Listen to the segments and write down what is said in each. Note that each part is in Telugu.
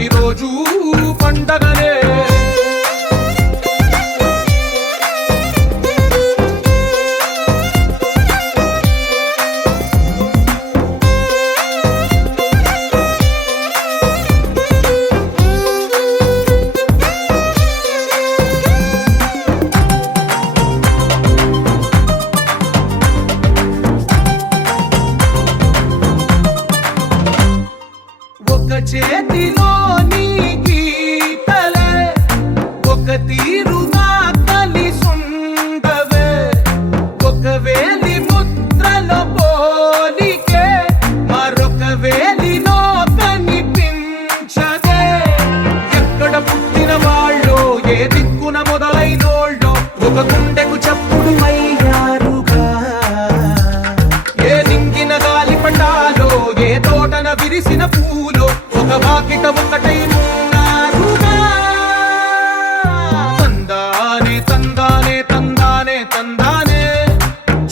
ప్రతిరోజు పండగనే చేతిలోని గీతలే ఒక తీరుగా కలిసుండవే ఒక వేలి ముద్రలో పోలికే మరొక వేలిలో కనిపించదే ఎక్కడ పుట్టిన వాళ్ళో ఏ దిక్కున మొదలైనోళ్ళో ఒక గుండెకు చప్పుడు అయ్యారుగా ఏ నింగిన గాలి పటాలో ఏ తోటన విరిసిన పూలో ఒక వాకిట ఒకటై ఉన్నారుగా తందానే తందానే తందానే తందానే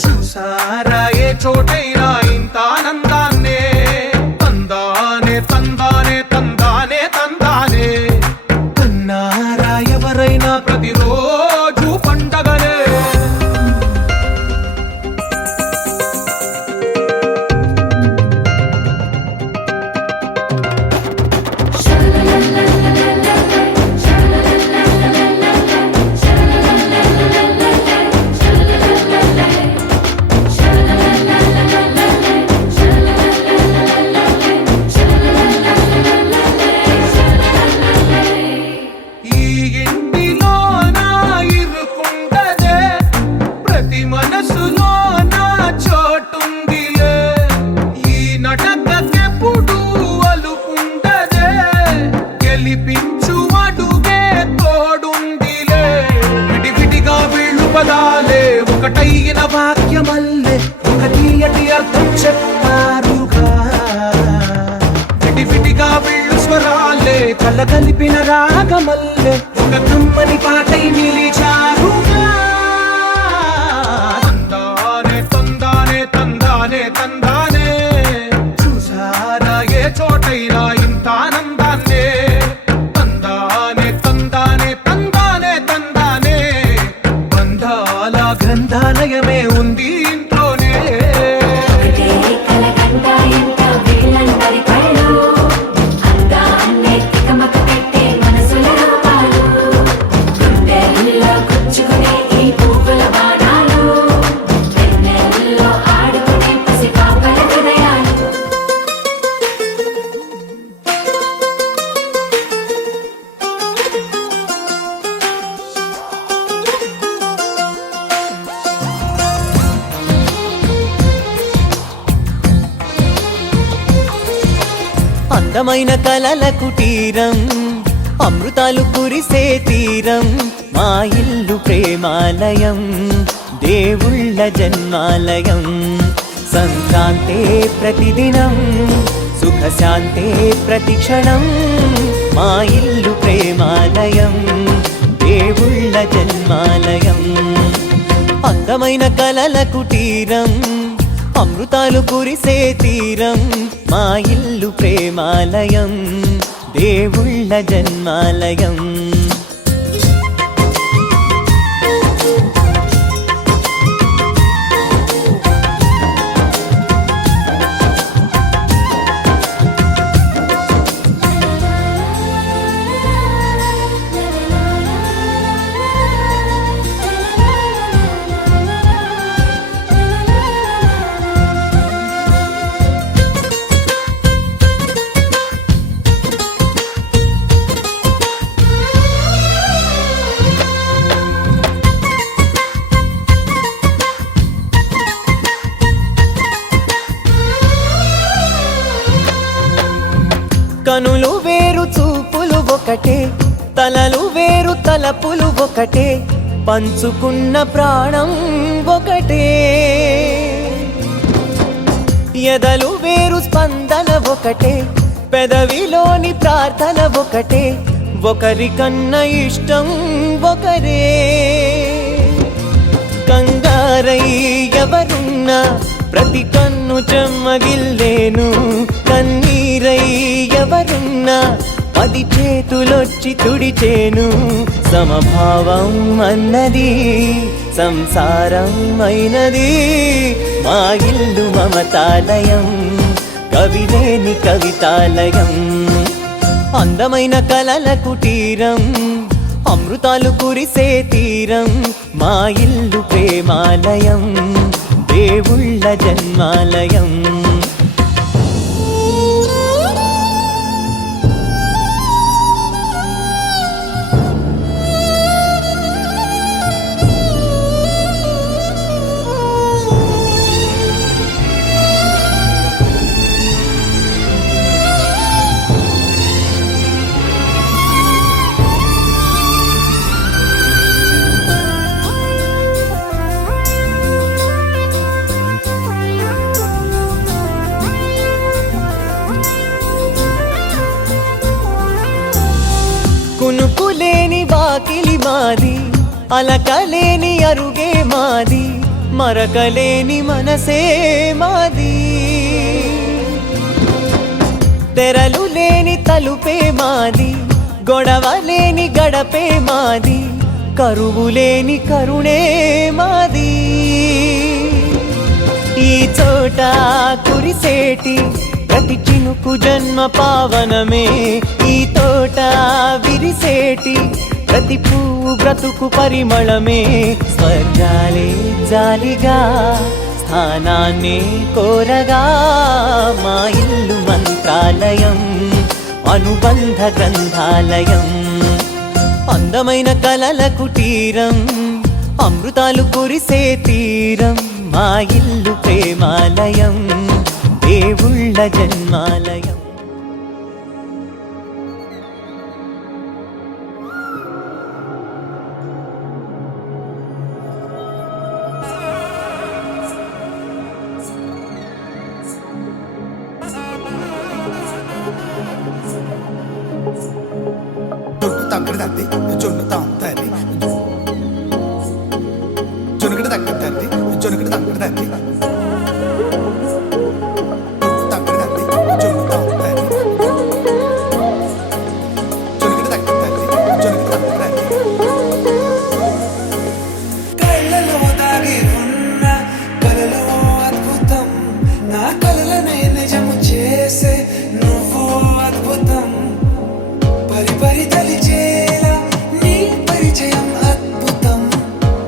చూసారా ఏ చోటైనా ఇంత ఆనందాన్నే తందానే తందానే తందానే తందానే అన్నారా ఎవరైనా ప్రతిరోజు పండగనే ఒకటైన వాక్యమల్లే ఒక తీయటి అర్థం చెప్పారుగా విడివిడిగా వీళ్ళు స్వరాలే కలగలిపిన రాగమల్లే ఒక కమ్మని పాటై నిలిచారుగా తందానే తందానే తందానే తందానే చూసారా ఏ చోటైనా ఇంత ఆనందాన్నే తందానే తందానే తందానే తందానే బంధాల గ్రంథాలయమే ఉంది ఇంట్లోనే అందమైన కలల కుటీరం అమృతాలు కురిసే తీరం మా ఇల్లు ప్రేమాలయం దేవుళ్ళ జన్మాలయం సంక్రాంతే ప్రతిదినం సుఖశాంతే ప్రతిక్షణం మా ఇల్లు ప్రేమాలయం దేవుళ్ళ జన్మాలయం అందమైన కలల కుటీరం అమృతాలు కురిసే తీరం మా ఇల్లు ప్రేమాలయం దేవుళ్ళ జన్మాలయం కనులు వేరు చూపులు ఒకటే తలలు వేరు తలపులు ఒకటే పంచుకున్న ప్రాణం ఒకటే ఎదలు వేరు స్పందన ఒకటే పెదవిలోని ప్రార్థన ఒకటే ఒకరికన్నా ఇష్టం ఒకరే కంగారై ఎవరున్నా ప్రతి కన్ను చెమ్మగిల్లేను కన్నీరై ఎవరున్నా 10 చేతులొచ్చి తుడిచేను సమభావం అన్నది సంసారం అయినది మా ఇల్లు మమతాలయం కవిలేని కవితాలయం అందమైన కలల కుటీరం అమృతాలు కురిసే తీరం మా ఇల్లు ప్రేమాలయం దేవుళ్ళ జన్మాలయం కునుకులేని వాకిలి మాది అలకలేని అరుగే మాది మరకలేని మనసే మాది తెరలు లేని తలుపే మాది గొడవలేని గడపే మాది కరువులేని కరుణే మాది ఈ చోట కురిసేటి ప్రతి చినుకు జన్మ పావనమే ఈ తోట విరిసేటి ప్రతి పువ్వు బ్రతుకు పరిమళమే స్వర్గాలే జాలిగా స్థానాన్ని కోరగా మా ఇల్లు మంత్రాలయం అనుబంధ గ్రంథాలయం అందమైన కలల కుటీరం అమృతాలు కురిసే తీరం మా ఇల్లు ప్రేమాలయం దేవుళ్ళ జన్మాలయం తగ్గడు తద్ది జొన్ను తాంతది జొనుగడ తగ్గడు తద్ది జొనుగడ తగ్గడు తద్ది తగ్గడు తద్ది జొన్ను తాంతది జొనుగడ తగ్గడు తద్ది జొనుగడ తగ్గడు తద్ది కళ్ళలో దాగి ఉన్న కలలో అద్భుతం నా కలలనే నిజము చేసే నువ్వు అద్భుతం పరి పరి తలిచేలా నీ పరిచయం అద్భుతం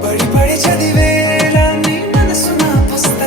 పడి పడి చదివేలా నీ మనసు నా పుస్తకం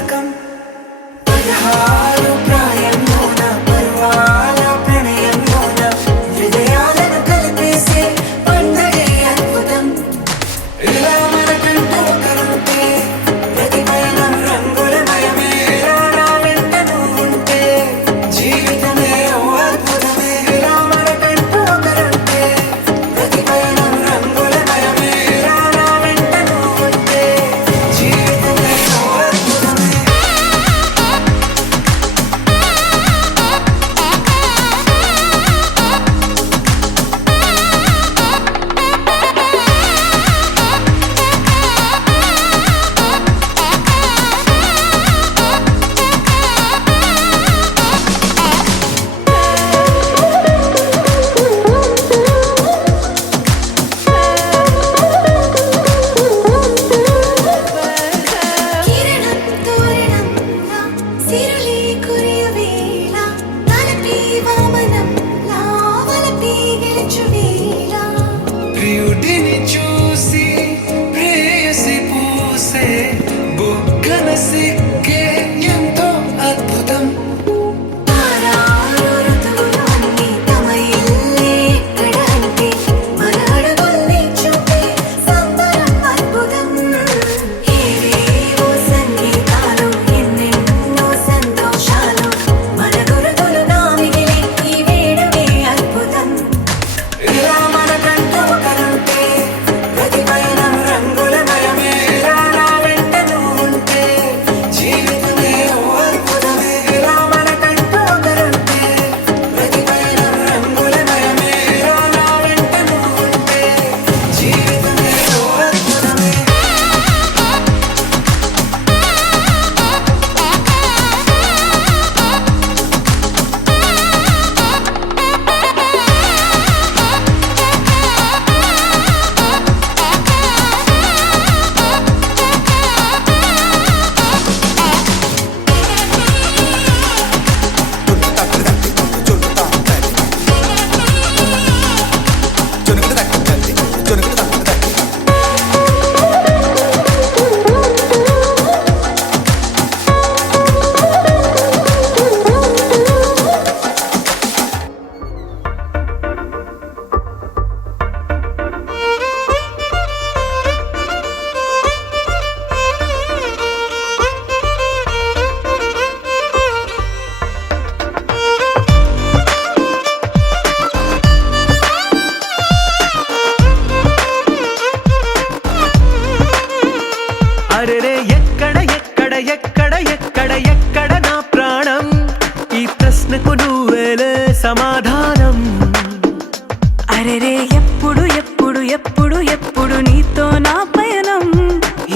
అరెరే ఎప్పుడు ఎప్పుడు ఎప్పుడు ఎప్పుడు నీతో నా పయనం,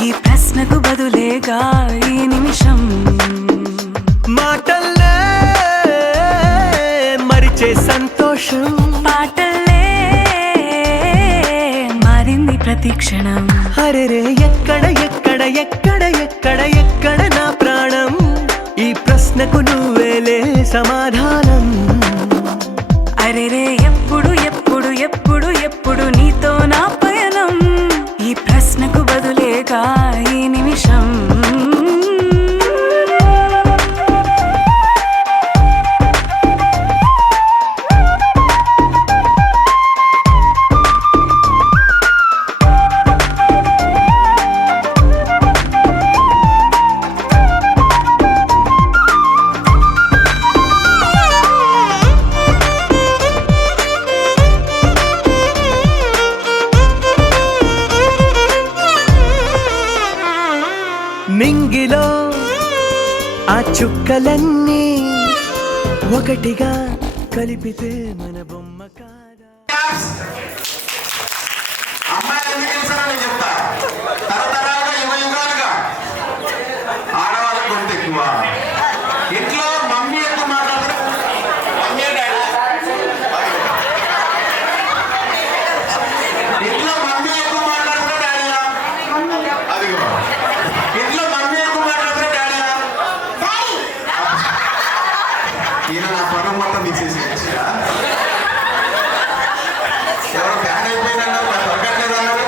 ఈ ప్రశ్నకు బదులేగా ఈ నిమిషం. మాటల్లే మరిచే సంతోషం, పాటల్లే మారింది ప్రతి క్షణం. అరెరే ఎక్కడ ఎక్కడ ఎక్కడ ఎక్కడ ఎక్కడ నా ప్రాణం, ఈ ప్రశ్నకు నువ్వేలే సమాధానం. అరెరే ఎప్పుడు ఎప్పుడు ఎప్పుడు ఎప్పుడు నీతో నా పయనం, ఈ ప్రశ్నకు బదులేగా ఈ నిమిషం. మింగిలో ఆ చుక్కలన్నీ ఒకటిగా కలిపితే మన బొమ్మ కాదా. అమ్మాయిలు ఎందుకు గెలిచారో నేను చెప్తా. తరతరాలుగా యుగాలుగా ఆడవాళ్ళకి గొంతు ఎక్కువ. ఇంట్లో మమ్మీ ఎక్కువ మాట్లాడతారు. మమ్మీ డాడీ ఇంట్లో మమ్మీ ఎక్కువ మాట్లాడతారు డాడీలా. అదిగో ఇంట్లో మమ్మీ ఎక్కువ మాట్లాడతారు డాడీలా. ఈయన నా పనులు మొత్తం తీసేసి ఎవరో ఫ్యాన్ అయిపోయిందన్నారు, దొరకట్లేదన్నారు.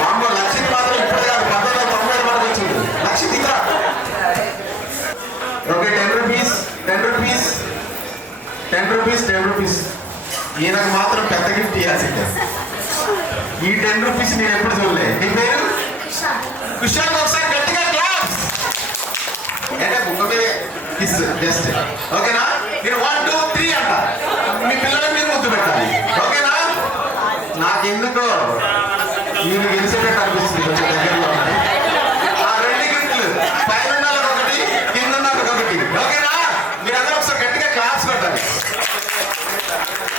మామూలు లక్షిత్ మాత్రం ఇప్పుడు కాదు 1990 వరకు వచ్చింది. లక్షిత్ ఇంకా okay 10 rupees 10 rupees 10 rupees 10 rupees. ఈయనకు మాత్రం పెద్ద గిఫ్ట్ ఇవ్వాల్సిందే. ఈ 10 రూపీస్ నేను ఎప్పుడు చూడలే. నీ పేరు కుషాల్. ఒకసారి గట్టిగా క్లాప్స్. అంటే బుక్క మీద కిస్ జస్ట్ ఓకేనా. నేను 1 2 3 అంట. మీ పిల్లల మీద ముద్దు పెట్టాలి ఓకేనా. నాకెందుకో నేను గెలిచేటట్టు అనిపిస్తుంది కొంచెం దగ్గరలో. ఆ 2 గిఫ్ట్లు పైన ఉన్న వాళ్ళకి ఒకటి, కింద ఉన్న వాళ్ళకి ఒకటి ఓకేనా. మీరందరూ ఒకసారి గట్టిగా క్లాప్స్ పెట్టాలి.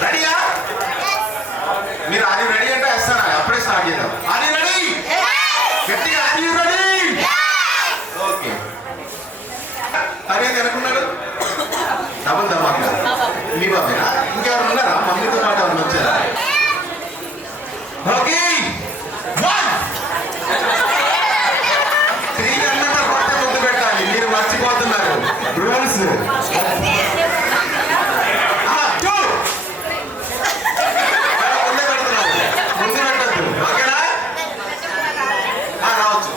రెడీయా? మీరు అది రెడీ అంటే వేస్తారా? అప్పుడే స్టార్ట్ చేద్దాం. అది రెడీ గట్టిగా అది రెడీ ఓకే. అదే అనుకున్నాడు డబుల్ ధమాకా. మీ బాబేనా? ఇంకెవరు ఉన్నారా? మమ్మీతో పాటు ఎవరు వచ్చారా? ఓకే 1 3 కన్నా కొత్త ముద్దు పెట్టాలి. మీరు మర్చిపోతున్నారు రూల్స్. 2 ముందే పెడుతున్నారు. ముందు పెట్టద్దు ఓకేనా. రావచ్చు.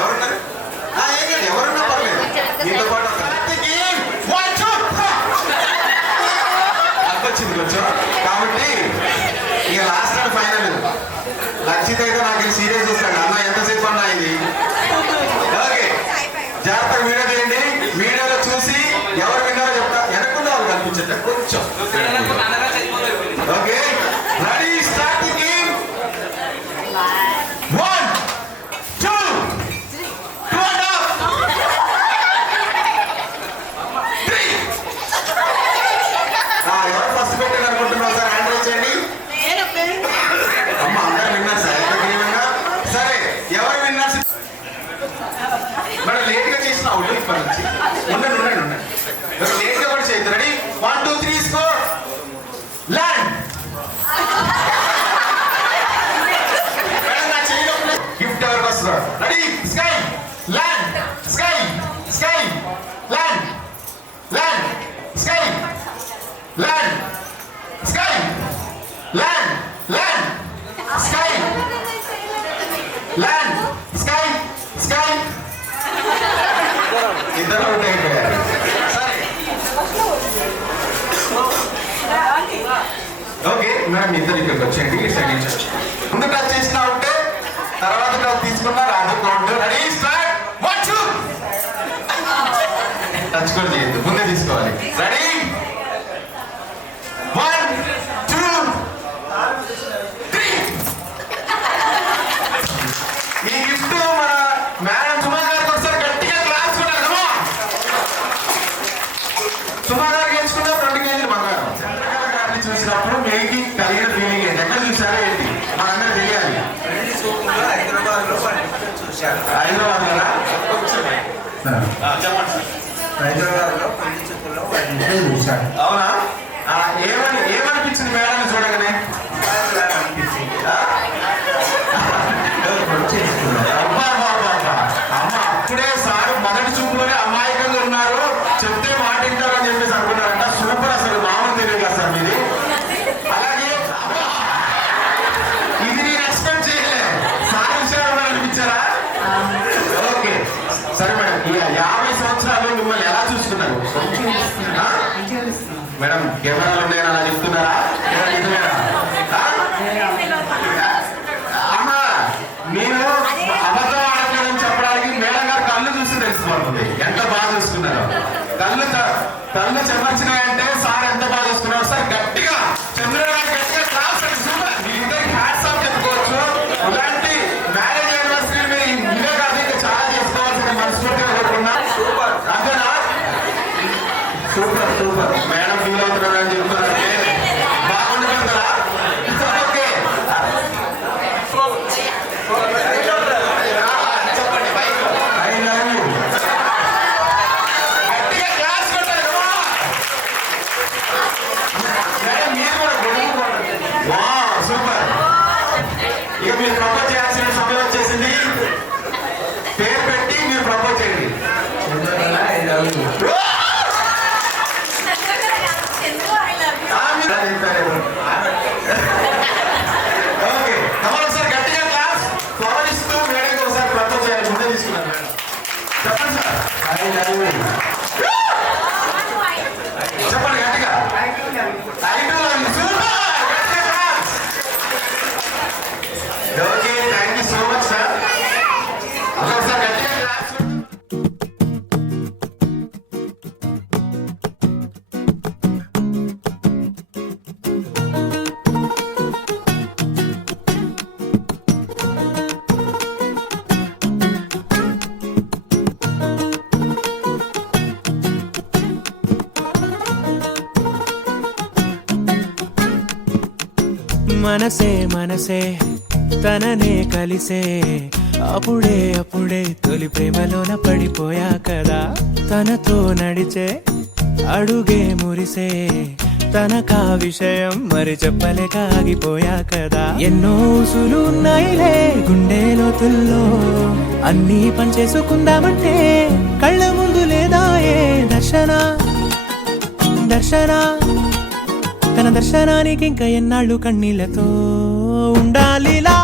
ఎవరున్నారు? ఏం కాదు, ఎవరున్నా పర్లేదు. మీతో పాటు వచ్చింది కొంచెం కాబట్టి ఇక లాస్ట్ అండ్ ఫైనల్. లక్షిత్ అయితే నాకు సీరియస్ చేస్తాడు. అన్న ఎంతసేపు అన్నా ఇది ఓకే. జాగ్రత్తగా వీడియో తీయండి. వీడియోలో చూసి ఎవరు విన్నారో చెప్తా. వెనక్కున్న వాళ్ళు కనిపించట్లే కొంచెం okay. Ready start the game. 1 2 3. ఎవరు ఫస్ట్ పెట్టారు అనుకుంటున్నారు సార్? హ్యాండ్ రైజ్ చేయండి. అమ్మ అందరూ విన్నారు సార్. ఏమైనా సరే ఎవరు విన్నారు? మనం లేట్గా చేసిన అవుట్ ఇప్పటి నుంచి ఉండండి ఉండండి ఉండండి. లేట్గా కూడా చేయొద్దు. Ready 1 2 3 score. ల్యాండ్. గిఫ్ట్ ఎవరికి వస్తున్నారు? Ready sky land sky sky land land sky land sky land land sky land sky sky. ఇద్దరు అవుట్ అయిపోయారు. సరే ఓకే మేడం ఇద్దరు ఇక్కడికి వచ్చేయండి. ముందు టచ్ చేసినా ఉంటే తర్వాత టచ్ తీసుకున్నా రాదు కౌంట్. Ready start. 1 2. టచ్ కూడా చేయొద్దు, ముందే తీసుకోవాలి. రెడీ 1 2 3. ఈ గిఫ్ట్ మన మేడం సుమా గారికి ఒకసారి గట్టిగా క్లాస్ కొట్టాలి. సుమా గారు గెలుచుకున్న 2 కేజీలు బంగారం. చంద్రకళ గారిని చూసినప్పుడు చూసినప్పుడు మీకు కలిగిన ఫీలింగ్ ఏంటి? ఎక్కడ చూసారా ఏంటి? మనందరూ తెలియాలి. పెళ్లి చూపుల్లో హైదరాబాద్లో చూశాను. హైదరాబాద్ హైదరాబాద్లో పెళ్లి చూపుల్లో చూశాను. అవునా? ఏమనిపించింది మేడం చూడగానే? అమ్మ అప్పుడే సార్ మొదటి చూపులోనే అమాయకంగా ఉన్నారు, చెప్తే మాట వింటారని చెప్పేసి అనుకున్నారంట. సూపర్, అసలు మామూలు తెలియదు కదా సార్ మీది. అలాగే ఇది నేను ఎక్స్పెక్ట్ చేయలేదు. సార్ విషయాలు అనిపించారా? ఓకే సరే మేడం, 50 సంవత్సరాలు మిమ్మల్ని ఎలా చూస్తున్నారు మేడం? కెమెరాలు ఉన్నాయని అలా చెప్తున్నారా? అమ్మా నేను అబద్ధం ఆడట్లేదని చెప్పడానికి మేడం గారు కళ్ళు చూసి తెలిసిపోతుంది ఎంత బాగా చూస్తున్నారు. కళ్ళు చెమర్చినాయంటే సార్ ఎంత బాగా చూస్తున్నారు. సార్ గట్టిగా చంద్రబాబు గారు గట్టిగా క్లాస్ సూపర్. మీ ఇద్దరికి హ్యాట్స్ ఆఫ్ చెప్పుకోవచ్చు. ఇలాంటి మ్యారేజ్ యానివర్సరీ మీరు ఇవే కాదు ఇంకా చాలా చేసుకోవాల్సిన మనస్ఫూర్తిగా కోరుకున్నా. సూపర్. అంతేనా? Super super. మేడం ఫీల్ అవుతున్నారు అని చెప్తున్నారంటే బాగుంటుంది కదా. ఓకే చెప్పండి. బైక్ గట్టిగా క్లాస్ కొట్టారు కదా. మేడం మీరు కూడా గొడవ. సూపర్. ఇక మీరు ప్రపోజ్ చేయాల్సిన సమయం వచ్చేసింది. పేరు పెట్టి మీరు ప్రపోజ్ చేయండి. ఓకే ఒకసారి గట్టిగా క్లాస్ గౌరవిస్తూ మేడం ఒకసారి ప్రపోజ్ చేయాలి. ముందే తీసుకున్నాను మేడం. చెప్పండి సార్. చెప్పండి గట్టిగా. Okay thank you so much sir. ఒకసారి గట్టిగా క్లాస్. మనసే మనసే తననే కలిసే అప్పుడే అప్పుడే తొలి ప్రేమలోన పడిపోయా కదా. తనతో నడిచే అడుగే మురిసే తనకా విషయం మరి చెప్పలేక ఆగిపోయా కదా. ఎన్నో ఊసులు ఉన్నాయిలే గుండె లోతుల్లో, అన్నీ పనిచేసుకుందామంటే కళ్ళ ముందు లేదా ఏ దర్శన దర్శన. తన దర్శనానికి ఇంకా ఎన్నాళ్ళు కన్నీళ్లతో ఉండాలిలా.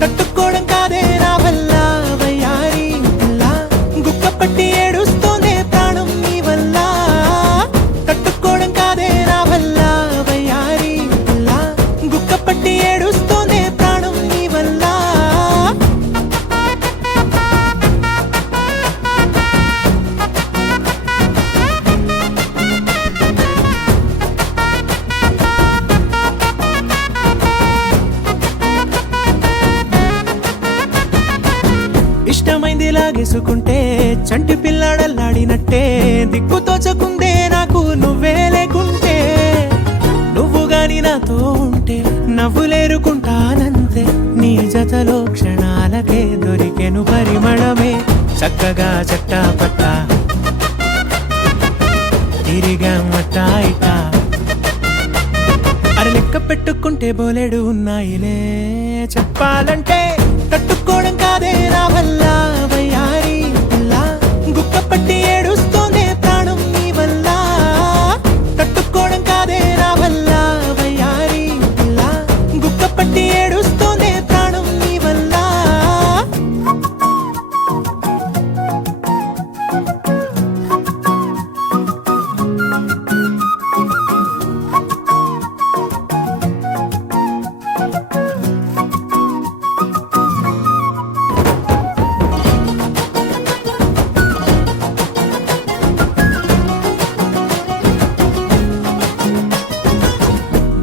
తట్టుకోవడం కాదే నా వల్ల వయ్యారి పిల్ల, గుక్క పట్టి ఏడుస్తోందే ప్రాణం నీ వల్ల. తట్టుకోవడం కాదే నా వల్ల వయ్యారి పిల్ల, గుక్క పట్టి ఏడుస్తోందే ప్రాణం నీ వల్ల. ఇష్టమైంది లాగేసుకుంటే చంటి పిల్లాడల్లాడినట్టే, దిక్కు తోచకుందే నాకు నువ్వే లేకుంటే. నువ్వు గాని నాతో ఉంటే నవ్వులేరుకుంటానంతే, నీ జతలో క్షణాలకే దొరికెను పరిమళమే. చక్కగా చట్టా పట్టా తిరిగా మట్టా ఇటా, అరే లెక్క పెట్టుకుంటే బోలెడు ఉన్నాయిలే చెప్పాలంటే. తట్టుకోవడం కాదే నా వల్ల వయ్యారి పిల్ల, గుక్క పట్టి ఏడుస్తోందే ప్రాణం నీ వల్ల. తట్టుకోవడం కాదే నా వల్ల వయ్యారి పిల్ల, గుక్క పట్టి ఏడుస్తోందే ప్రాణం నీ వల్ల.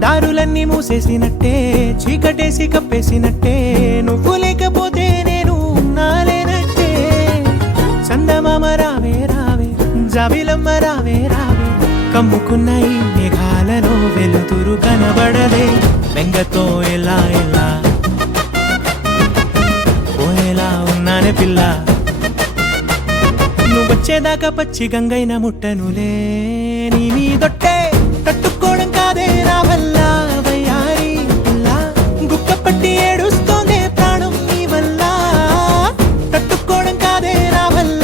దారులన్నీ మూసేసినట్టే, చీకటేసి కప్పేసినట్టే, నువ్వు లేకపోతే నేను ఉన్నాలేనట్టే. చందమామ రావే రావే, జాబిలమ్మ రావే రావే, కమ్ముకున్నాయి మేఘాలలో వెలుతురు కనబడదే బెంగతో ఎలా ఎలా పోయేలా ఉన్నానే పిల్ల నువ్వు వచ్చేదాకా పచ్చి గంగైన ముట్టనులే నీ మీదొట్టే తట్టుకోవడం కాదే నా వల్ల వయ్యారి పిల్ల గుక్క పట్టి ఏడుస్తోందే ప్రాణం నీ వల్ల తట్టుకోవడం కాదే నా వల్ల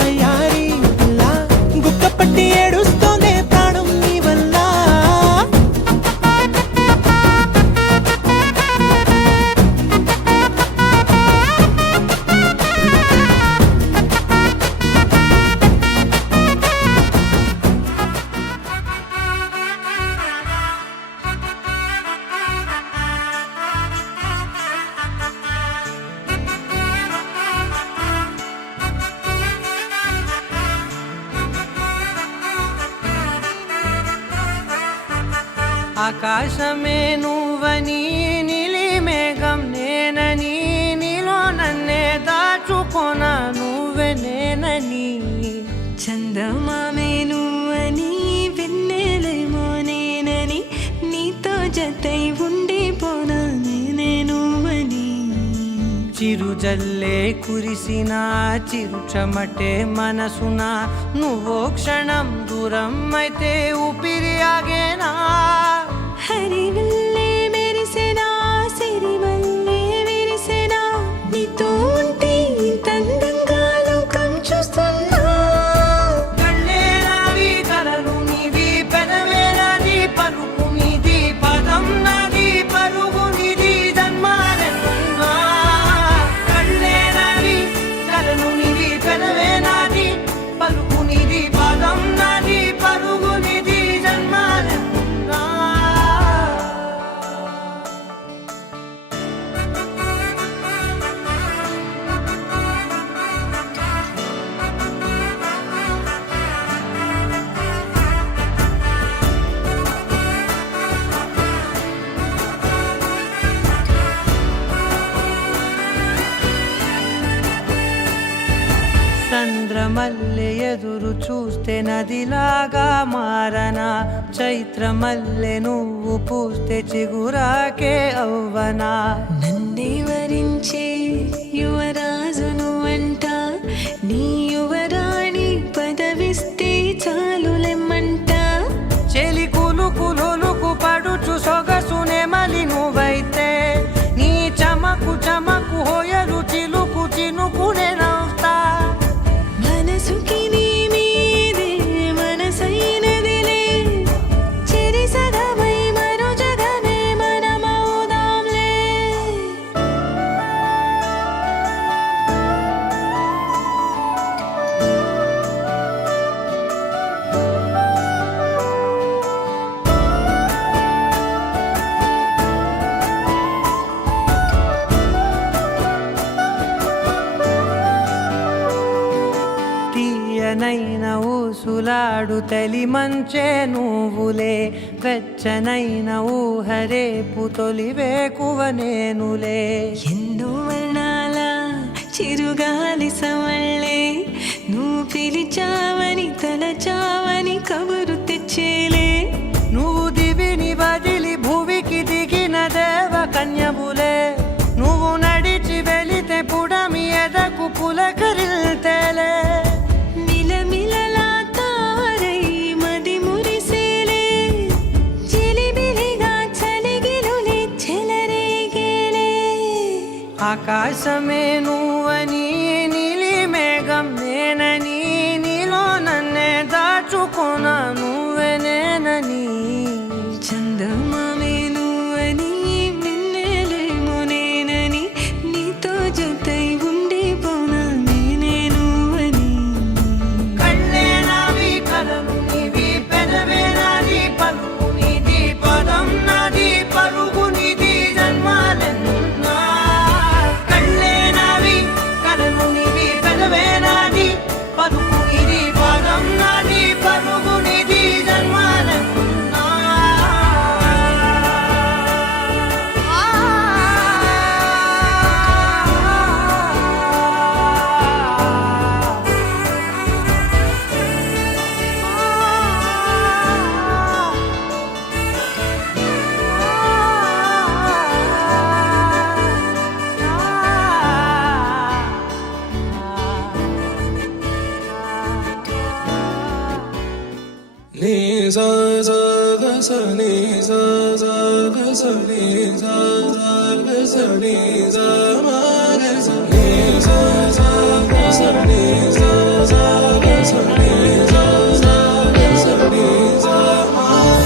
వయ్యారి పిల్ల గుక్క పట్టి ఏడుస్తోందే ప్రాణం నీ వల్ల ఆకాశమే నువ్వని నీలి మేఘం నేనని నీలో నన్నే దాచుకొన నువ్వే నేనని చందమామే నువ్వని వెన్నెలేమో నేనని నీతో జతై ఉండిపోనా నేనే నువ్వని చిరుజల్లే కురిసిన చిరు చెమటే మనసున నువ్వో క్షణం దూరం అయితే ఊపిరి ఆగేనా హరివల్లే మెరిసెనా సిరివల్లే విరిసెనా నీతో ఉంటే ఇంత అందంగా లోకం చూస్తున్నా కళ్ళే నావి కలలు నీవి పెదవే నాది పలుకు నీది పదం నాది పరుగు నీది జన్మాలెన్నున్నా కళ్ళే నావి కలలు నీవి పెదవే నాది పలుకు నీది పదం నాది పరుగు నీది జన్మాలెన్నున్నా చంద్రమల్లె ఎదురు చూస్తే నదిలాగా మారనా చైత్రమల్లె నువ్వు పూస్తే చిగురాకే అవ్వనా నన్నే వరించే యువరాజును అంట నీ యువరాణి పదవిస్తే చాలులెమ్మంట చెలి కులుకు పడుచు సొగసునే మలి నువ్వైతే నీ చమకు చమకు హోయలు చిలుకు చినుకునే నవ్వుతా మనసుకి నీ మీదే మనసైనదిలే చెరి సగమై మరో జగమే మనమవుదాంలే తీయనైన ఊసులాడు తలి మంచే నువ్వులే వెచ్చనైన ఊహరేపు తొలి వేకువ నేనులే ఎన్నో వర్ణాల చిరుగాలి సవళ్ళే నువ్వు పిలిచావని తలచావని కబురు తెచ్చేలే నువ్వు దివిని వదిలి భూమికి దిగిన దేవ కన్యవులే నువ్వు నడిచి వెళితే పుడమి ఎదకు పులకరిల్తేలే మిలమిలలా తారై మది మురిసేలే చిలిబిలిగా చలిగిలులే చెలరేగేలే ఆకాశమే నువ్వని నీలి మేఘం నేనని నీలో నన్నే దాచుకొన నువ్వే నేనని చందమామే నువ్వని వెన్నెలేమో నేనని నీతో జతై ఉండిపోనా నేనే నువ్వని కళ్ళే నావి కలలు నీవి పెదవే నాది పలుకు నీది పదం నాది పరుగు నీది జన్మాలెన్నున్నా కళ్ళే నావి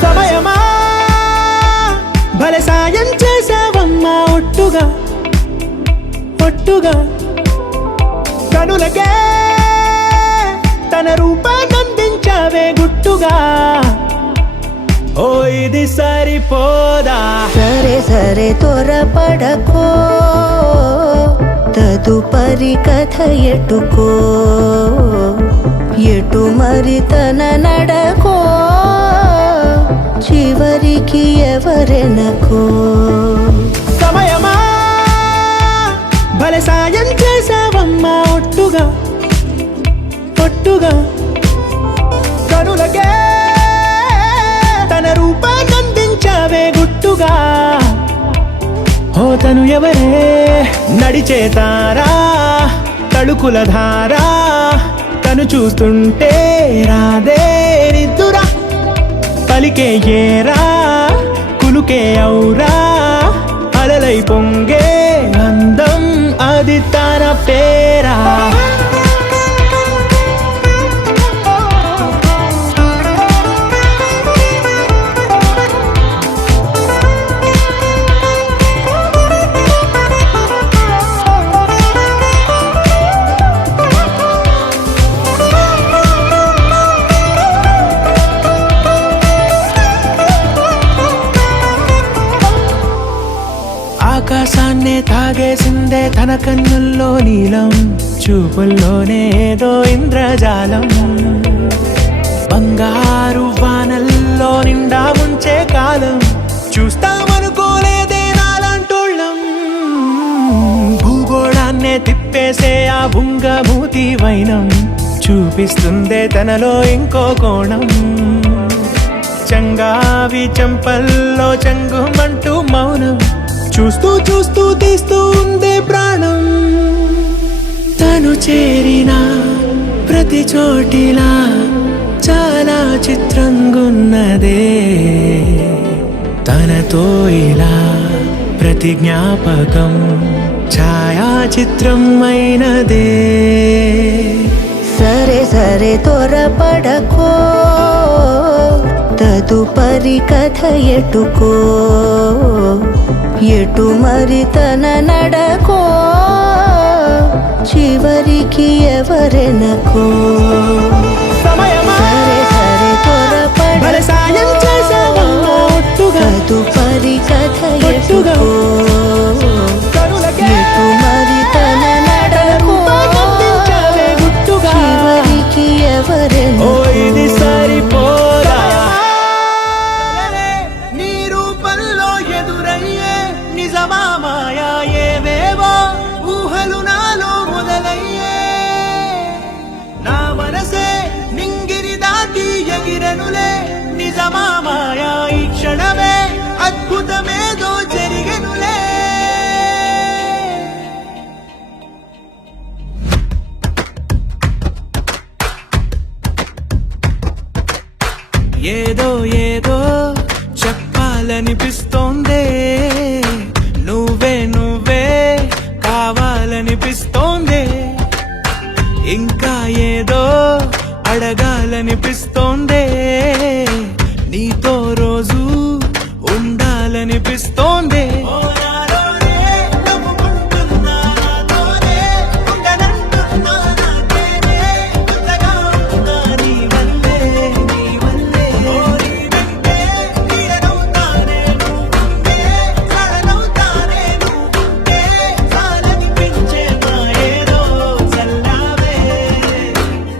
సమయమా భలే సాయం చేసావమ్మా ఒట్టుగా ఒట్టుగా కనులకే తన రూపాన్నందించావే గుట్టుగా ఓ ఇది సరిపోదా సరే సరే త్వరపడకో తదుపరి కథ ఎటుకో ఎటు మరి తన నడకో చివరికి ఎవరెనకో సమయమా భలే సాయం చేసావమ్మా ఒట్టుగా ఒట్టుగా కనులకే తన రూపాన్నందించావే గుట్టుగా ఓ తను ఎవరే నడిచే తారా తళుకుల ధారా తను చూస్తుంటే రాదే నిద్దురా పలికే ఏరా కులుకే ఔరా అలలై పొంగే అందం అది తన పేరా ఆకాశాన్నే తాగేసిందే తన కన్నుల్లో నీలం చూపుల్లోనే ఏదో ఇంద్రజాలం బంగారు వానల్లో నిండా ముంచే కాలం చూస్తామనుకోలేదే నాలాంటోళ్ళం భూగోళాన్నే తిప్పేసే ఆ బుంగమూతి వైనం చూపిస్తుందే తనలో ఇంకో కోణం చంగావి చంపల్లో చంగుమంటూ మౌనం చూస్తూ చూస్తూ తీస్తూ ఉందే ప్రాణం తను చేరిన ప్రతి చోటిలా చాలా చిత్రంగున్నదే తనతో ఇలా ప్రతి జ్ఞాపకం ఛాయాచిత్రం అయినదే సరే సరే త్వరపడకో తదుపరి కథ ఎటుకో ఎటు మరి తన నడకో చివరికి ఎవరెనకో సమయమా సరే సరే భలే సాయం చేసావమ్మా ఒట్టుగా తదుపరి కథ ఒట్టుగా ఎటుకో కనులకే ఎటు మరి తన నడకో రూపాన్నందించావే గుట్టుగా చివరికి ఓ ఎవరెనకో ఇది సరిపోదా నీ రూపంలో ఎదురయ్యే నిజమా మాయా ఏవేవో ఊహలు నాలో మొదలయ్యే నా మనసే నింగిరి దాటి ఎగిరెనులే నిజమా మాయా ఈ క్షణమే అద్భుతమేదో జరిగెనులే ఏదో ఏదో చెప్పాలనిపిస్తోందే నువ్వే నువ్వే కావాలనిపిస్తోందే ఇంకా ఏదో అడగాలనిపిస్తోందే నీతో రోజు ఉండాలనిపిస్తోందే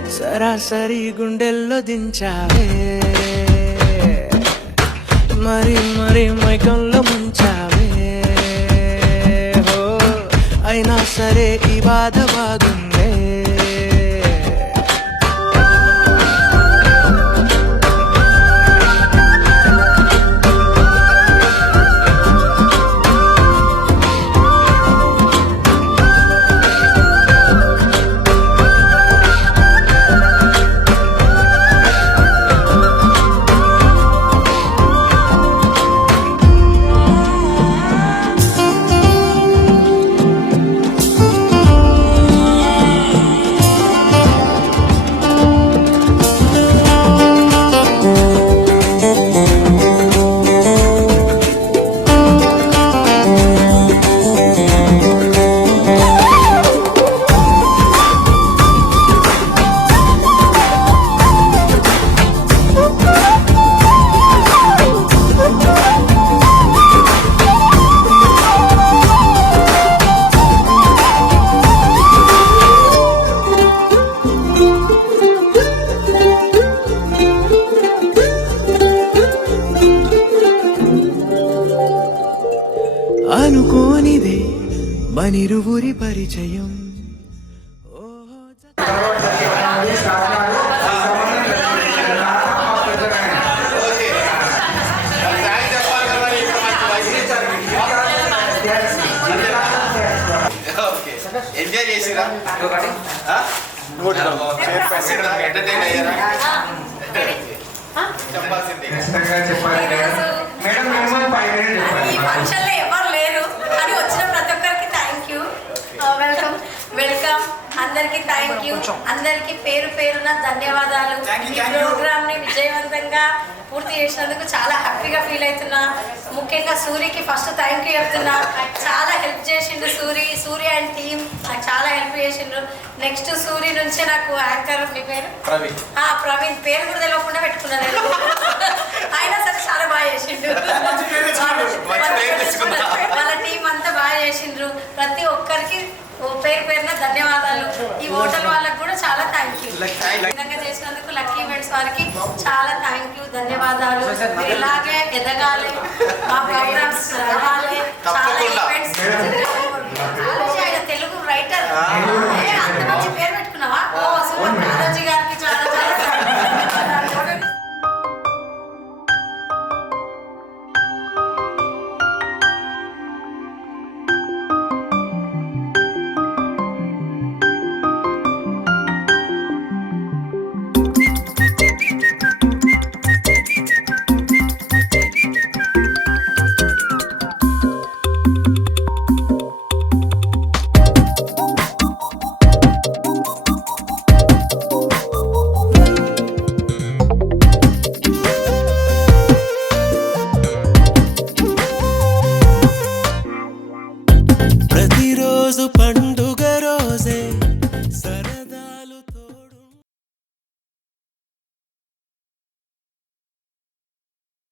సరాసరి గుండెల్లో దించావే మరి మరి మైకంలో ముంచావే హో అయినా సరే ఈ బాధ బాగుందే అనుకోనిదే మనిరువురి పరిచయం. ఎంజాయ్ చేసిరా ఎంటర్టైన్ అయ్యారా చెప్పాల్సింది ఖచ్చితంగా చెప్పాలి మేడం మినిమం 5 మినిట్స్ ఈ చెప్పాలి ఫంక్షన్ లో ఎవరు లేరు కానీ వచ్చిన ప్రతి ఒక్కరికి థ్యాంక్ యూ. వెల్కమ్ వెల్కమ్ అందరికి థ్యాంక్ యూ. అందరికి పేరు పేరున ధన్యవాదాలు. ఈ ప్రోగ్రామ్ ని విజయవంతంగా పూర్తి చేసినందుకు చాలా హ్యాపీగా ఫీల్ అవుతున్నా. ముఖ్యంగా సూరికి ఫస్ట్ థ్యాంక్ యూ చెప్తున్నా. చాలా హెల్ప్ చేసిండు సూర్య అండ్ టీమ్ నాకు చాలా హెల్ప్ చేసిండ్రు. నెక్స్ట్ సూరి నుంచే నాకు యాంకర్ మీ పేరు ప్రవీణ్ పేరు కూడా తెలియకుండా పెట్టుకున్నాను నేను. అయినా సరే చాలా బాగా చేసిండు. వాళ్ళ టీం అంతా బాగా చేసిండ్రు. ప్రతి ఒక్కరికి పేరు పేరున ధన్యవాదాలు. ఈ హోటల్ వాళ్ళకి కూడా చాలా థ్యాంక్ యూ. విధంగా చేసినందుకు లక్కీ ఈవెంట్స్ వారికి చాలా థ్యాంక్ యూ, ధన్యవాదాలు. మీరు ఇలాగే ఎదగాలి, మా ప్రోగ్రామ్స్ రావాలి. చాలా ఈవెంట్స్ ఆయన తెలుగు రైటర్ అంత మంచి పేరు పెట్టుకున్నావా? ఓ సూపర్. బాలాజీ గారికి చాలా చాలా ధన్యవాదాలు. ప్రతిరోజు పండు